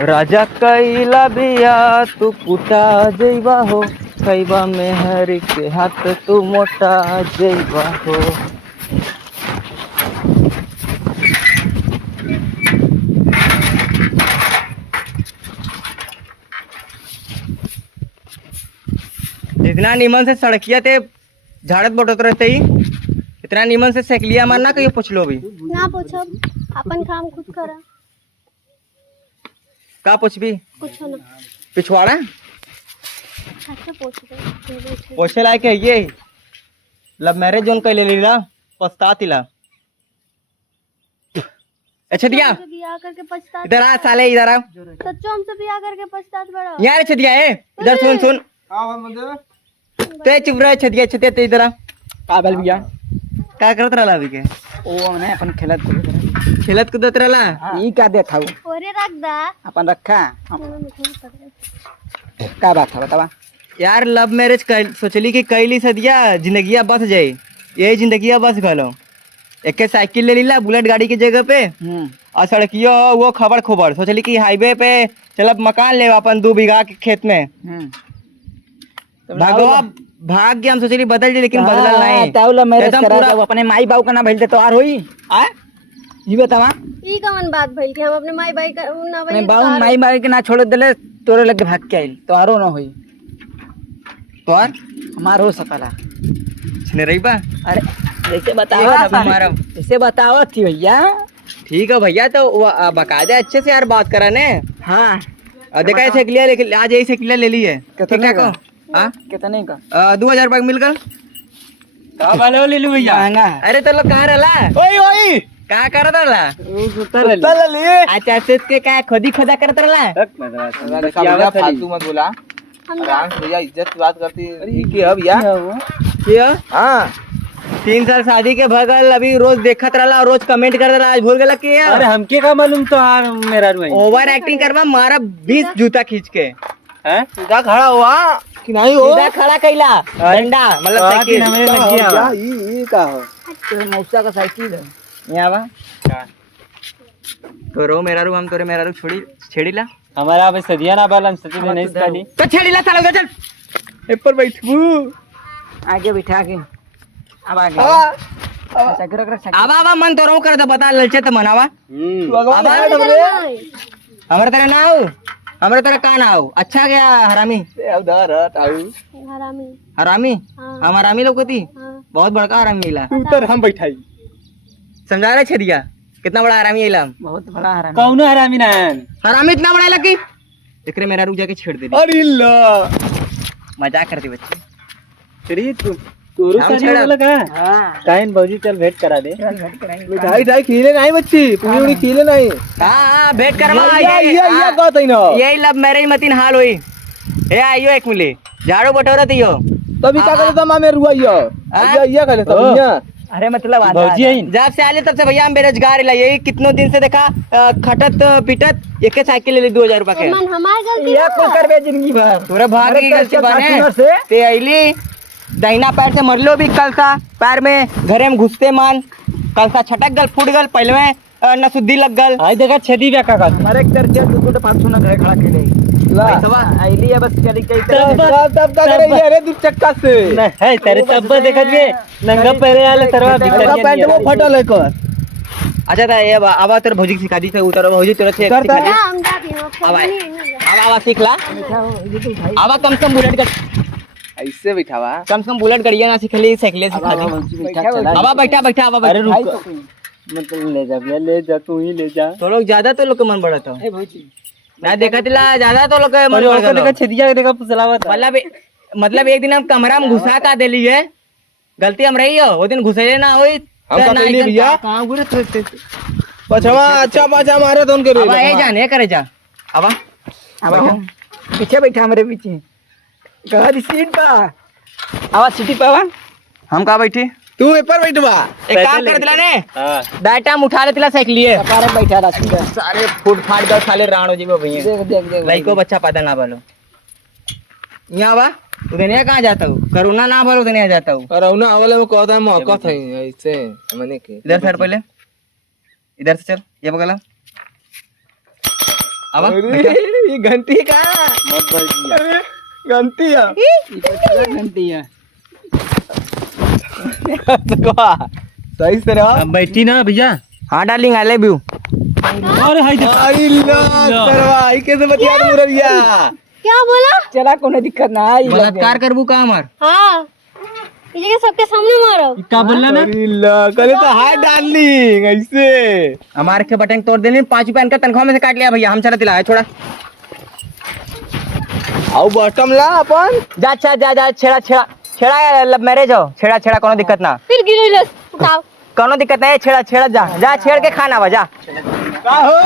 राजा कैला बिया तू कुटा जइबा हो, खैबा में हर के हाथ तू मोटा जइबा हो। जितना नीमन से सड़किया ते झाड़त बटोत रहते ही, इतना नीमन से सेकलिया मारना कहियो पूछ लो भी ना पूछब, अपन काम खुद करा। का पूछबी? कुछ ना पिछवाड़ा अच्छा पूछ दे। पोछे लायक है ये लव मैरिज जोन कैले लीला पछतातिला। अच्छा दिया बियाह करके पछता। इधर आ साले, इधर आ। सच्चो हमसे बियाह करके पछतात बड़ा यार छदिया है, इधर सुन सुन। ते चुप रह छदिया, छदिया ते इधर आ। का बल भैया का करत रहला अभी के? ओ हमने अपन खेलत कूदत रहला। ई का देखाऊ ओरे रख दा अपन रखा का बात है बतावा। यार लव मैरिज कर सोचली कि कैली सदिया जिंदगिया बस जाए, यही जिंदगिया बस गलो। एक साइकिल ले लीला बुलेट गाड़ी की जगह पे, और सड़कियो वो खबर खबर सोचली कि हाईवे पे चलब मकान ले अपन 2 बीघा के खेत में। भगवा भाग गया, हम सोचली बदल जाए लेकिन बदलल नहीं। ताउला मैरिज एकदम करा पूरा- जब अपने माई बाबू का ना भइल तो आर होई आ ई बतावा। ई कवन बात भइल कि हम अपने माई बाई का ना अपने भइल बाबू माई बाबू के ना छोड़ देले तोरे लगे भाग के आइल तो आरो ना होई तो और हमार हो सकला। छने रही बा। अरे जैसे ये बताओ सब हमारा जैसे बताओ थी भैया। ठीक है भैया, तो बकायदा अच्छे से यार बात करा ने। हाँ और देखा ऐसे क्लियर लेकिन आज यही से क्लियर ले ली है। कितने का? हाँ कितने का? 2000 रुपये मिल गल। का वाले ले लू भैया महंगा। अरे तो लोग कहाँ रहला? ओए ओए कहाँ करत रहला? उतर ले अच्छा से के क्या खुदी खुदा करत रहला? फालतू मत बोला। हम आराम से भैया इज्जत की बात करती है कि अब यार क्या? हाँ 3 साल शादी के भगल, अभी रोज देखत रहला और रोज कमेंट करत रहला, आज भूल गेला कि यार? अरे हमके का मालूम तो यार मेरा रुई ओवर एक्टिंग करवा मारा 20 जूता खींच के। हैं सीधा खड़ा हुआ कि नहीं हो सीधा खड़ा कैला डंडा मतलब साइकिल ये का हो तो मौसा का साइकिल है यहाँ बा तो रो मेरा रू हम तोरे मेरा रू छोड़ी छेड़ीला हमारा अब सदिया ना बाल हम सदी नहीं डाली तो छेड़ीला चल उधर चल ऊपर बैठबू आगे बिठा के अब आगे आवा आवा मन तोरो कर दे बता ललचे त मनावा आवा हमरे तेरे ना हो हमरे तेरे का ना हो अच्छा गया हरामी उधर ताऊ हरामी। हरामी हाँ। हम हरामी लोगती हाँ। बहुत बड़का हरामी मिला उधर हम बैठाई समझा रहे छेदिया कितना बड़ा हरामी आइला बहुत बड़ा हरामी कौन हरामी ना हरामी इतना बड़ा लगी एकरे मेरा रुक जाके छेड़ दे अरे ला मजाक करती बच्चे तेरी तोरो हम साथ छेड़ा। लगा हां काइन भौजी चल भेंट करा दे मिठाई ठाई खिले नहीं बच्ची पूरी पूरी खिले नहीं हाँ भेंट करवा ये कहत है ना यही लव मैरिज मतीन हाल हुई ए आइयो एक मिले झाड़ू बटोरा दियो तभी क्या करे तमा में रुआइयो ये करे तब भैया अरे मतलब भौजी आई जब से आले तब से भैया हम बेरोजगार ला यही कितनों दिन से देखा खटत पिटत एक साइकिल ले ली 2000 रुपए के मन हमार गलती ये को करबे जिंदगी भर तोरे भाग की गलती बने से ते आइली दाहिना पैर से मरलो भी कल सा पैर में घरे में घुसते मान कल सा छटक गल फूट गल पहले में न शुद्धि लग गल आई देखा छेदी बे का हमारे एक दर्जे दुकुट 500 ना घर खड़ा के ले पैसवा आईली है बस चली गई तब करे अरे दू चक्का से नहीं है तेरे तब देखत के नंगा पैरे वाले सरवा भितर पैंट वो फटल है कर अच्छा था ये अब तेरे भौजी सिखा दी से उतर भौजी तेरे से सिखा दी हम जाती हूं अब आए अब सीख ला अब कम से कम बुलेट कर ऐसे बिठावा कम से कम बुलेट गाड़ियां ना सिखली साइकिल सिखा दी अब बैठा बैठा अब अरे रुक मतलब ले जा तू ही ले जा तो लोग ज्यादा तो लोग का मन बढ़ा था ए भौजी ना देखा तिला ज्यादा तो लोग का मन अरे बढ़ ओको देखा गया छेदिया देखा फुसलावत मतलब एक दिन हम कमरा में घुसा का देली है गलती हम रही हो वो दिन घुसे ना होई हम का कैली भैया कहां गुरे पछवा अच्छा पाछा मारे तो उनके अब ए जाने करे जा अब पीछे बैठा हमारे पीछे कहा दी सीट पा आवाज सिटी पावा हम कहा बैठी तू ऊपर बैठवा एक काम कर दिला ने हां डाटा हम उठा लेतिला साइकिल लिए पारे बैठा रहा सारे फूट फाट दो साले राण हो जीबो भैया देख देख देख लइको बच्चा पैदा ना बोलो यहाँ बा उधर कहाँ जाता हूँ करोना ना बोलो उधर जाता हूँ रौना वाले में कहता है मौका था ऐसे मैंने के इधर सर पहले इधर से चल ये बगला आवा ये घंटी का अरे घंटी है घंटी है सही से रहा। अब बैठी ना भैया। हाँ डार्लिंग आई लव यू। अरे हाय देखो। आई ला सरवा ई कैसे बतिया दे मुररिया। क्या बोला? चला कोनो दिक्कत ना आई बलात्कार करबू का हमार? हाँ ये जगह सबके सामने मारो। क्या बोलना ना? अरे ला करे तो हाय डार्लिंग ऐसे हमारे के बटन तोड़ देने 5 रुपया इनका तनख्वाह में से काट लिया भैया। हम चला दिला छोड़ा आओ बॉटम ला अपन जा अच्छा जा छेड़ा छेड़ा छेड़ा लव मैरिज हो। छेड़ा छेड़ा कोनो दिक्कत ना फिर गिरे उठाओ। कोनो दिक्कत नहीं। छेड़ा छेड़ा जा छेड़ के खाना बजा। का हो